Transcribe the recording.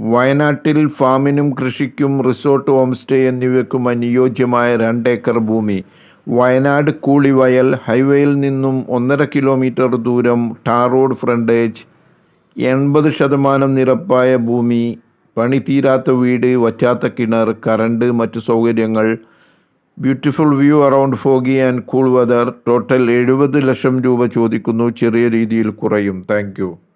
വയനാട്ടിൽ ഫാമിനും കൃഷിക്കും resort home stay എന്നിവയ്ക്കും അനുയോജ്യമായ രണ്ടേക്കർ ഭൂമി. വയനാട് കൂളിവയൽ ഹൈവേയിൽ നിന്നും ഒന്നര കിലോമീറ്റർ ദൂരം ടാർ റോഡ് ഫ്രണ്ടേജ് എൺപത് ശതമാനം നിരപ്പായ ഭൂമി പണി തീരാത്ത വീട് വറ്റാത്ത കിണർ കറണ്ട് മറ്റു സൗകര്യങ്ങൾ beautiful view around foggy and cool weather total എഴുപത് ലക്ഷം രൂപ ചോദിക്കുന്നു ചെറിയ രീതിയിൽ കുറയും. താങ്ക്